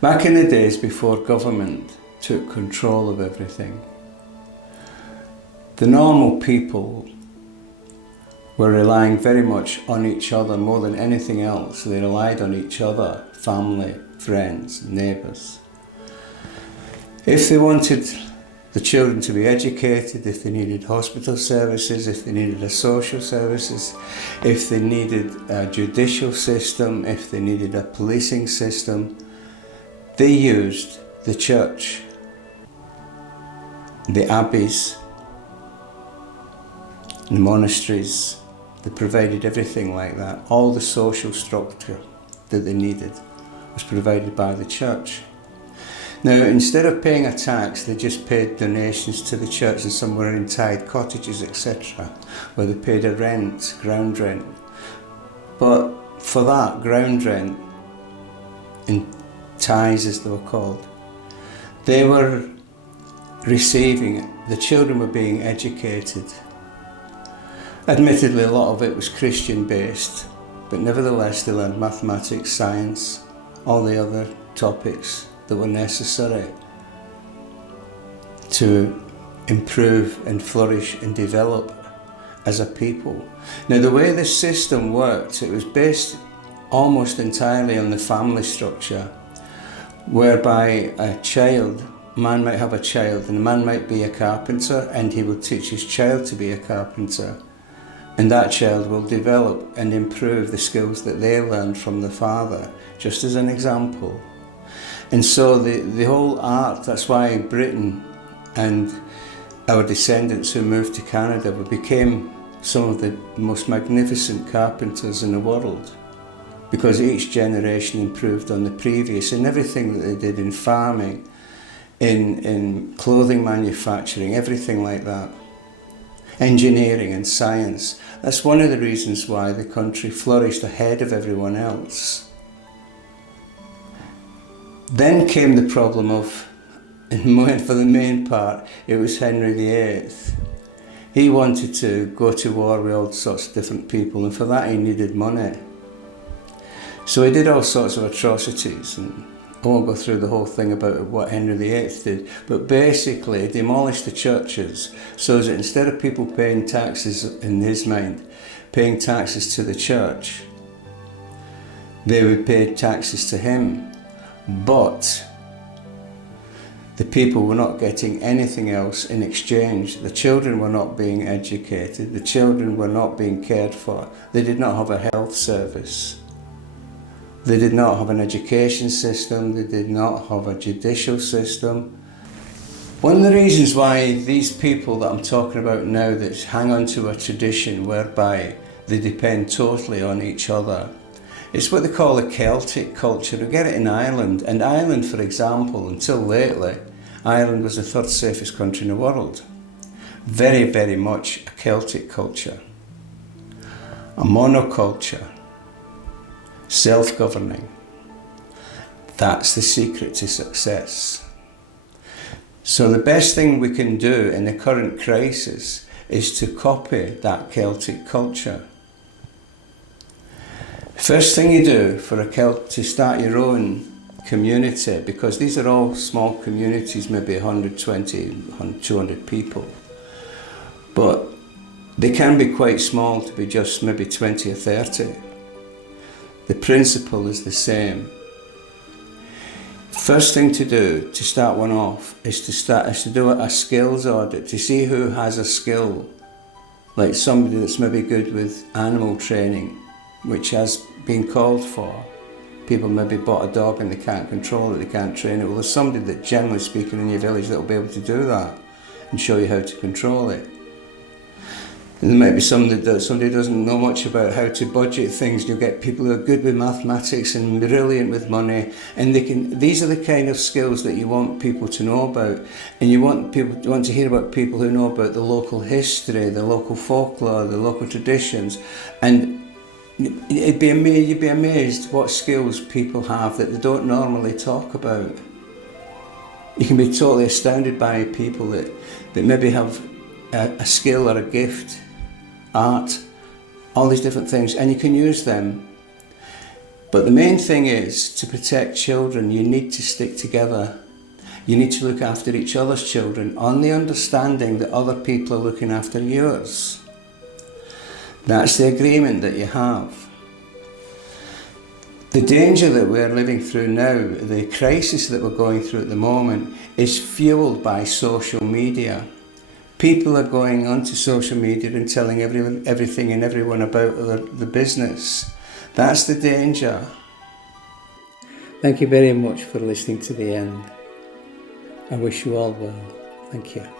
Back in the days before government took control of everything, the normal people were relying very much on each other more than anything else. They relied on each other, family, friends, neighbours. If they wanted the children to be educated, if they needed hospital services, if they needed a social services, if they needed a judicial system, if they needed a policing system, they used the church, the abbeys, the monasteries. They provided everything like that. All the social structure that they needed was provided by the church. Now, instead of paying a tax, they just paid donations to the church, and some were in tied cottages, etc., where they paid a rent, ground rent. But for that ground rent, in tithes as they were called, they were receiving, the children were being educated. Admittedly, a lot of it was Christian based, but nevertheless they learned mathematics, science, all the other topics that were necessary to improve and flourish and develop as a people. Now, the way this system worked, it was based almost entirely on the family structure, whereby a child, a man might have a child, and the man might be a carpenter, and he will teach his child to be a carpenter, and that child will develop and improve the skills that they learned from the father, just as an example. And so the whole art, that's why Britain and our descendants who moved to Canada became some of the most magnificent carpenters in the world, because each generation improved on the previous in everything that they did, in farming, in clothing manufacturing, everything like that. Engineering and science. That's one of the reasons why the country flourished ahead of everyone else. Then came the problem of, and for the main part, it was Henry VIII. He wanted to go to war with all sorts of different people, and for that he needed money. So he did all sorts of atrocities, and I won't go through the whole thing about what Henry VIII did, but basically he demolished the churches so that instead of people paying taxes, in his mind, paying taxes to the church, they would pay taxes to him. But the people were not getting anything else in exchange. The children were not being educated, the children were not being cared for, they did not have a health service. They did not have an education system, they did not have a judicial system. One of the reasons why these people that I'm talking about now that hang on to a tradition whereby they depend totally on each other, it's what they call a Celtic culture. We get it in Ireland, and Ireland, for example, until lately, Ireland was the third safest country in the world. Very, very much a Celtic culture, a monoculture. Self-governing. That's the secret to success. So the best thing we can do in the current crisis is to copy that Celtic culture. First thing you do for to start your own community, because these are all small communities, maybe 120, 200 people, but they can be quite small to be just maybe 20 or 30. The principle is the same. First thing to do to start one off is to do a skills audit, to see who has a skill, like somebody that's maybe good with animal training, which has been called for. People maybe bought a dog and they can't control it, they can't train it. Well, there's somebody that, generally speaking, in your village that will be able to do that and show you how to control it. And there might be somebody doesn't know much about how to budget things. You'll get people who are good with mathematics and brilliant with money, and these are the kind of skills that you want people to know about. And you want to hear about people who know about the local history, the local folklore, the local traditions. And you'd be amazed what skills people have that they don't normally talk about. You can be totally astounded by people that maybe have a skill or a gift, art, all these different things, and you can use them But the main thing is, to protect children, you need to stick together. You need to look after each other's children on the understanding that other people are looking after yours. That's the agreement that you have. The danger that we're living through now, the crisis that we're going through at the moment, is fueled by social media. People are going onto social media and telling everything and everyone about the business. That's the danger. Thank you very much for listening to the end. I wish you all well. Thank you.